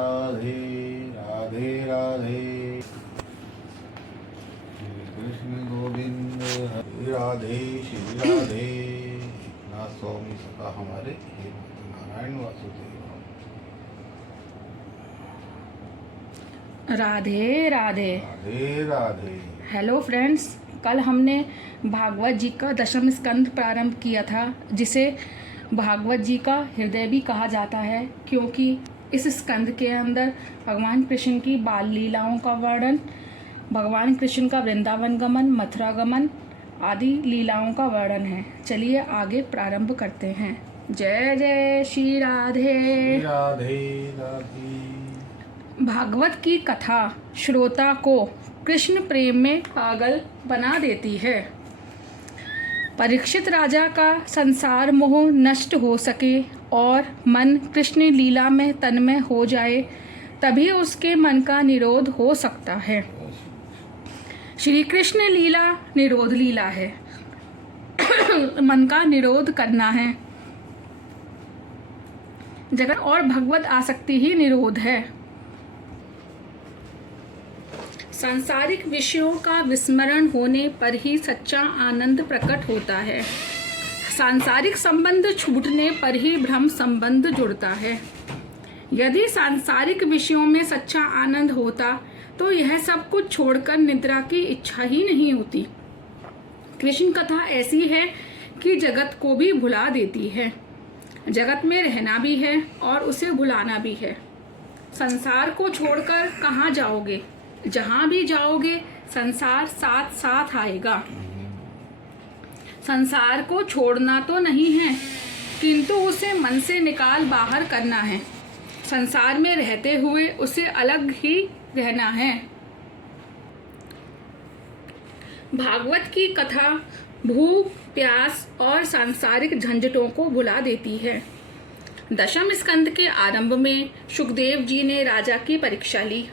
राधे राधे राधे श्री कृष्ण गोविंद हरे राधे श्री राधे नाथ स्वामी सका हमारे हे Narayan Vasudev. Radhe Radhe Radhe Radhe. Hello friends, कल हमने भागवत जी का दशम स्कंद प्रारंभ किया था, जिसे भागवत जी का हृदय भी कहा जाता है, क्योंकि इस स्कंद के अंदर भगवान कृष्ण की बाल लीलाओं का वर्णन, भगवान कृष्ण का वृंदावन गमन, मथुरा गमन आदि लीलाओं का वर्णन है। चलिए आगे प्रारंभ करते हैं। जय जय श्री राधे राधे राधे। भागवत की कथा श्रोता को कृष्ण प्रेम में पागल बना देती है। परीक्षित राजा का संसार मोह नष्ट हो सके और मन कृष्ण लीला में तन्मय हो जाए, तभी उसके मन का निरोध हो सकता है। श्री कृष्ण लीला निरोध लीला है। मन का निरोध करना है। जगत और भगवत आसक्ति ही निरोध है। सांसारिक विषयों का विस्मरण होने पर ही सच्चा आनंद प्रकट होता है। सांसारिक संबंध छूटने पर ही ब्रह्म संबंध जुड़ता है। यदि सांसारिक विषयों में सच्चा आनंद होता तो यह सब कुछ छोड़कर निद्रा की इच्छा ही नहीं होती। कृष्ण कथा ऐसी है कि जगत को भी भुला देती है। जगत में रहना भी है और उसे भुलाना भी है। संसार को छोड़कर कहाँ जाओगे? जहां भी जाओगे संसार साथ साथ आएगा। संसार को छोड़ना तो नहीं है, किंतु उसे मन से निकाल बाहर करना है। संसार में रहते हुए उसे अलग ही रहना है। भागवत की कथा भूख, प्यास और सांसारिक झंझटों को भुला देती है। दशम स्कंद के आरंभ में सुखदेव जी ने राजा की परीक्षा ली।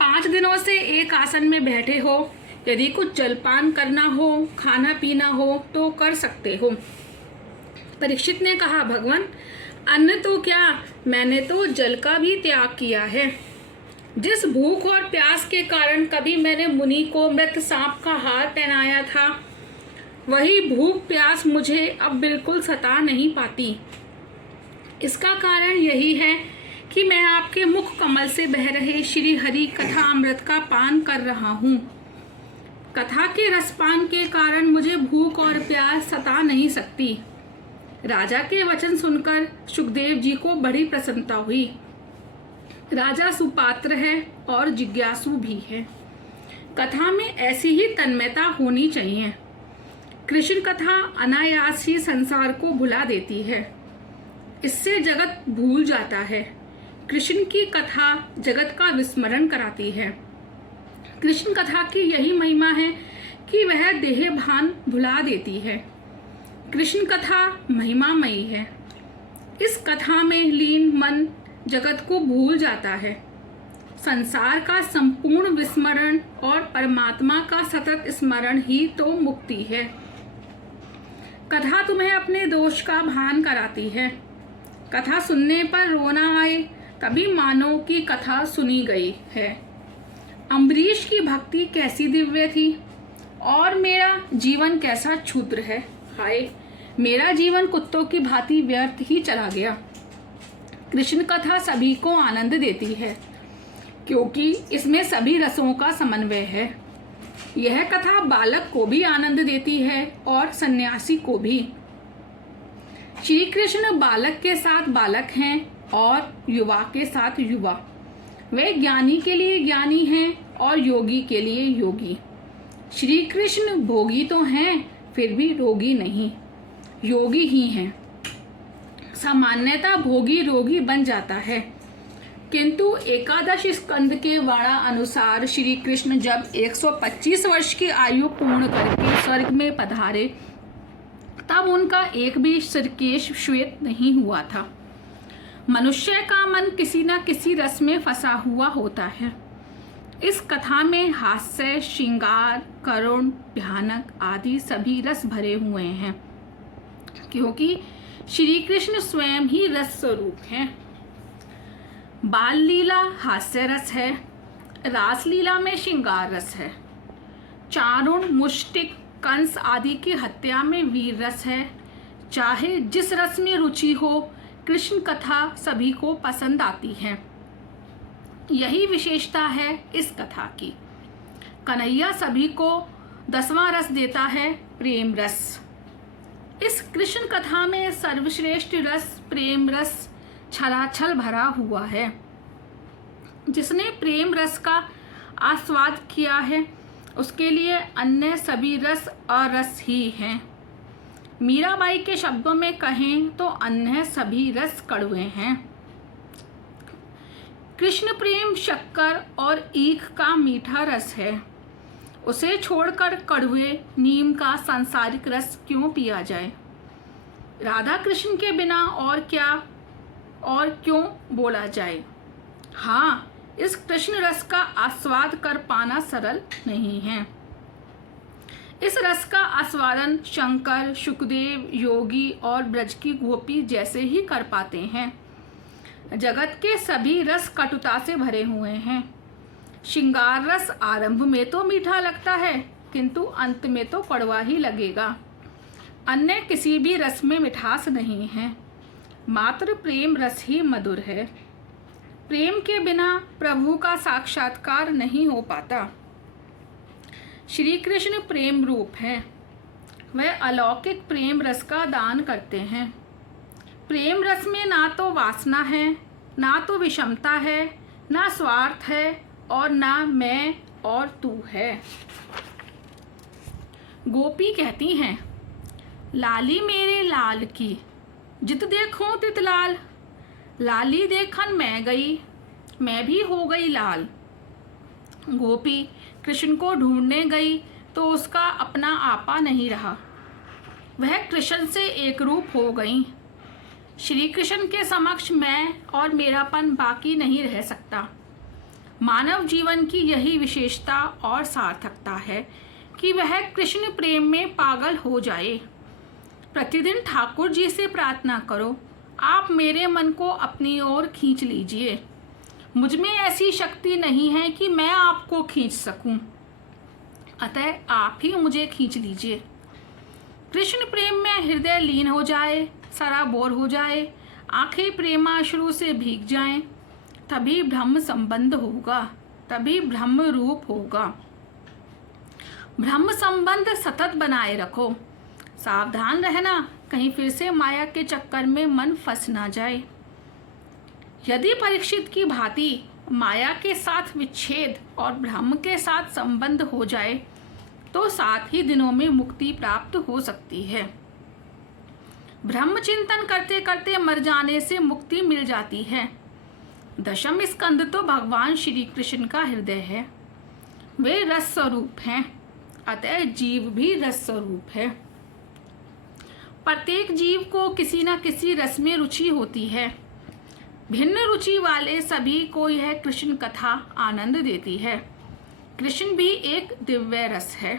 5 दिनों से एक आसन में बैठे हो। यदि कुछ जलपान करना हो, खाना पीना हो तो कर सकते हो। परीक्षित ने कहा, भगवान अन्न तो क्या, मैंने तो जल का भी त्याग किया है। जिस भूख और प्यास के कारण कभी मैंने मुनि को मृत सांप का हार पहनाया था, वही भूख प्यास मुझे अब बिल्कुल सता नहीं पाती। इसका कारण यही है कि मैं आपके मुख कमल से बह रहे श्री हरि कथा अमृत का पान कर रहा हूँ। कथा के रसपान के कारण मुझे भूख और प्यास सता नहीं सकती। राजा के वचन सुनकर सुखदेव जी को बड़ी प्रसन्नता हुई। राजा सुपात्र है और जिज्ञासु भी है। कथा में ऐसी ही तन्मयता होनी चाहिए। कृष्ण कथा अनायास ही संसार को भुला देती है। इससे जगत भूल जाता है। कृष्ण की कथा जगत का विस्मरण कराती है। कृष्ण कथा की यही महिमा है कि वह देह भान भुला देती है। कृष्ण कथा महिमामयी है। इस कथा में लीन मन जगत को भूल जाता है। संसार का संपूर्ण विस्मरण और परमात्मा का सतत स्मरण ही तो मुक्ति है। कथा तुम्हें अपने दोष का भान कराती है। कथा सुनने पर रोना आए तभी मानो कि कथा सुनी गई है। अम्बरीश की भक्ति कैसी दिव्य थी और मेरा जीवन कैसा क्षुद्र है। हाय, मेरा जीवन कुत्तों की भांति व्यर्थ ही चला गया। कृष्ण कथा सभी को आनंद देती है, क्योंकि इसमें सभी रसों का समन्वय है। यह कथा बालक को भी आनंद देती है और सन्यासी को भी। श्री कृष्ण बालक के साथ बालक हैं और युवा के साथ युवा। वे ज्ञानी के लिए ज्ञानी हैं और योगी के लिए योगी। श्री कृष्ण भोगी तो हैं, फिर भी रोगी नहीं, योगी ही हैं। सामान्यतः भोगी रोगी बन जाता है, किंतु एकादश स्कंद के वर्णन अनुसार श्री कृष्ण जब 125 वर्ष की आयु पूर्ण करके स्वर्ग में पधारे, तब उनका एक भी सिरकेश श्वेत नहीं हुआ था। मनुष्य का मन किसी न किसी रस में फंसा हुआ होता है। इस कथा में हास्य, श्रृंगार, करुण, भयानक आदि सभी रस भरे हुए हैं, क्योंकि श्री कृष्ण स्वयं ही रस स्वरूप हैं। बाल लीला हास्य रस है, रासलीला में श्रृंगार रस है। चारुण, मुष्टिक, कंस आदि की हत्या में वीर रस है। चाहे जिस रस में रुचि हो, कृष्ण कथा सभी को पसंद आती है। यही विशेषता है इस कथा की। कन्हैया सभी को 10वां रस देता है, प्रेम रस। इस कृष्ण कथा में सर्वश्रेष्ठ रस प्रेम रस छलाछल भरा हुआ है। जिसने प्रेम रस का आस्वाद किया है, उसके लिए अन्य सभी रस अरस ही हैं। मीराबाई के शब्दों में कहें तो अन्य सभी रस कड़वे हैं। कृष्ण प्रेम शक्कर और ईख का मीठा रस है। उसे छोड़कर कड़वे नीम का सांसारिक रस क्यों पिया जाए। राधा कृष्ण के बिना और क्या और क्यों बोला जाए। हाँ, इस कृष्ण रस का आस्वाद कर पाना सरल नहीं है। इस रस का आस्वादन शंकर, सुखदेव, योगी और ब्रज की गोपी जैसे ही कर पाते हैं। जगत के सभी रस कटुता से भरे हुए हैं। श्रृंगार रस आरंभ में तो मीठा लगता है, किंतु अंत में तो कड़वा ही लगेगा। अन्य किसी भी रस में मिठास नहीं है, मात्र प्रेम रस ही मधुर है। प्रेम के बिना प्रभु का साक्षात्कार नहीं हो पाता। श्री कृष्ण प्रेम रूप है। वह अलौकिक प्रेम रस का दान करते हैं। प्रेम रस में ना तो वासना है, ना तो विषमता है, ना स्वार्थ है और ना मैं और तू है। गोपी कहती हैं, लाली मेरे लाल की जित देखूं तित लाल। लाली देखन मैं गई, मैं भी हो गई लाल। गोपी कृष्ण को ढूंढने गई तो उसका अपना आपा नहीं रहा। वह कृष्ण से एक रूप हो गई। श्री कृष्ण के समक्ष मैं और मेरापन बाकी नहीं रह सकता। मानव जीवन की यही विशेषता और सार्थकता है कि वह कृष्ण प्रेम में पागल हो जाए। प्रतिदिन ठाकुर जी से प्रार्थना करो, आप मेरे मन को अपनी ओर खींच लीजिए। मुझ में ऐसी शक्ति नहीं है कि मैं आपको खींच सकूं, अतः आप ही मुझे खींच लीजिए। कृष्ण प्रेम में हृदय लीन हो जाए, सराबोर हो जाए, आंखें प्रेमाश्रु से भीग जाएं, तभी ब्रह्म संबंध होगा, तभी ब्रह्म रूप होगा। ब्रह्म संबंध सतत बनाए रखो। सावधान रहना, कहीं फिर से माया के चक्कर में मन फंस ना जाए। यदि परीक्षित की भांति माया के साथ विच्छेद और ब्रह्म के साथ संबंध हो जाए तो 7 ही दिनों में मुक्ति प्राप्त हो सकती है। ब्रह्म चिंतन करते करते मर जाने से मुक्ति मिल जाती है। दशम स्कंद तो भगवान श्री कृष्ण का हृदय है। वे रस स्वरूप हैं, अतः जीव भी रस स्वरूप है। प्रत्येक जीव को किसी न किसी रस में रुचि होती है। भिन्न रुचि वाले सभी को यह कृष्ण कथा आनंद देती है। कृष्ण भी एक दिव्य रस है।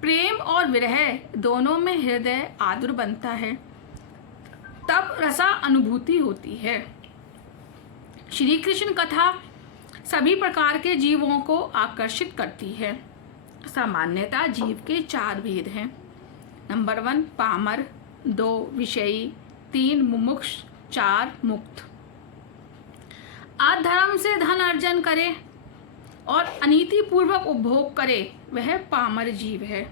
प्रेम और विरह दोनों में हृदय आदुर बनता है, तब रसा अनुभूति होती है। श्री कृष्ण कथा सभी प्रकार के जीवों को आकर्षित करती है। सामान्यतः जीव के 4 भेद हैं। नंबर 1 पामर, 2 विषयी, 3 मुमुक्ष, 4 मुक्त। अधर्म से धन अर्जन करे और अनीति पूर्वक उपभोग करे वह पामर जीव है।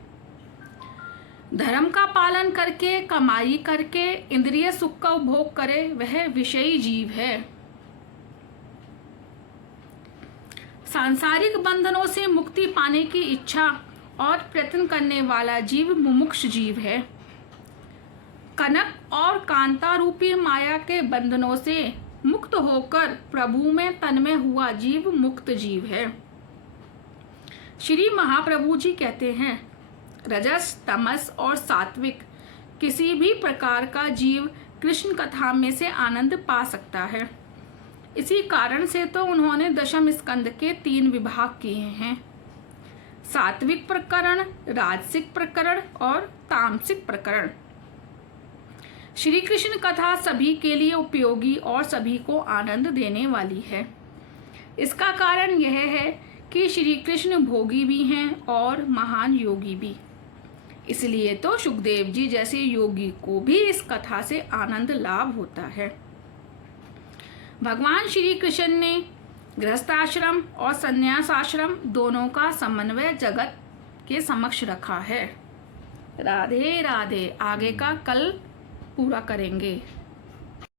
धर्म का पालन करके कमाई करके इंद्रिय सुख का उपभोग करे वह विषयी जीव है। सांसारिक बंधनों से मुक्ति पाने की इच्छा और प्रयत्न करने वाला जीव मुमुक्ष जीव है। कनक और कांता रूपी माया के बंधनों से मुक्त होकर प्रभु में तन्मय हुआ जीव मुक्त जीव है। श्री महाप्रभु जी कहते हैं, रजस, तमस और सात्विक किसी भी प्रकार का जीव कृष्ण कथा में से आनंद पा सकता है। इसी कारण से तो उन्होंने दशम स्कंद के 3 विभाग किए हैं, सात्विक प्रकरण, राजसिक प्रकरण और तामसिक प्रकरण। श्री कृष्ण कथा सभी के लिए उपयोगी और सभी को आनंद देने वाली है। इसका कारण यह है कि श्री कृष्ण भोगी भी हैं और महान योगी भी। इसलिए तो सुखदेव जी जैसे योगी को भी इस कथा से आनंद लाभ होता है। भगवान श्री कृष्ण ने गृहस्थाश्रम और संन्यासाश्रम दोनों का समन्वय जगत के समक्ष रखा है। राधे राधे। आगे का कल पूरा करेंगे।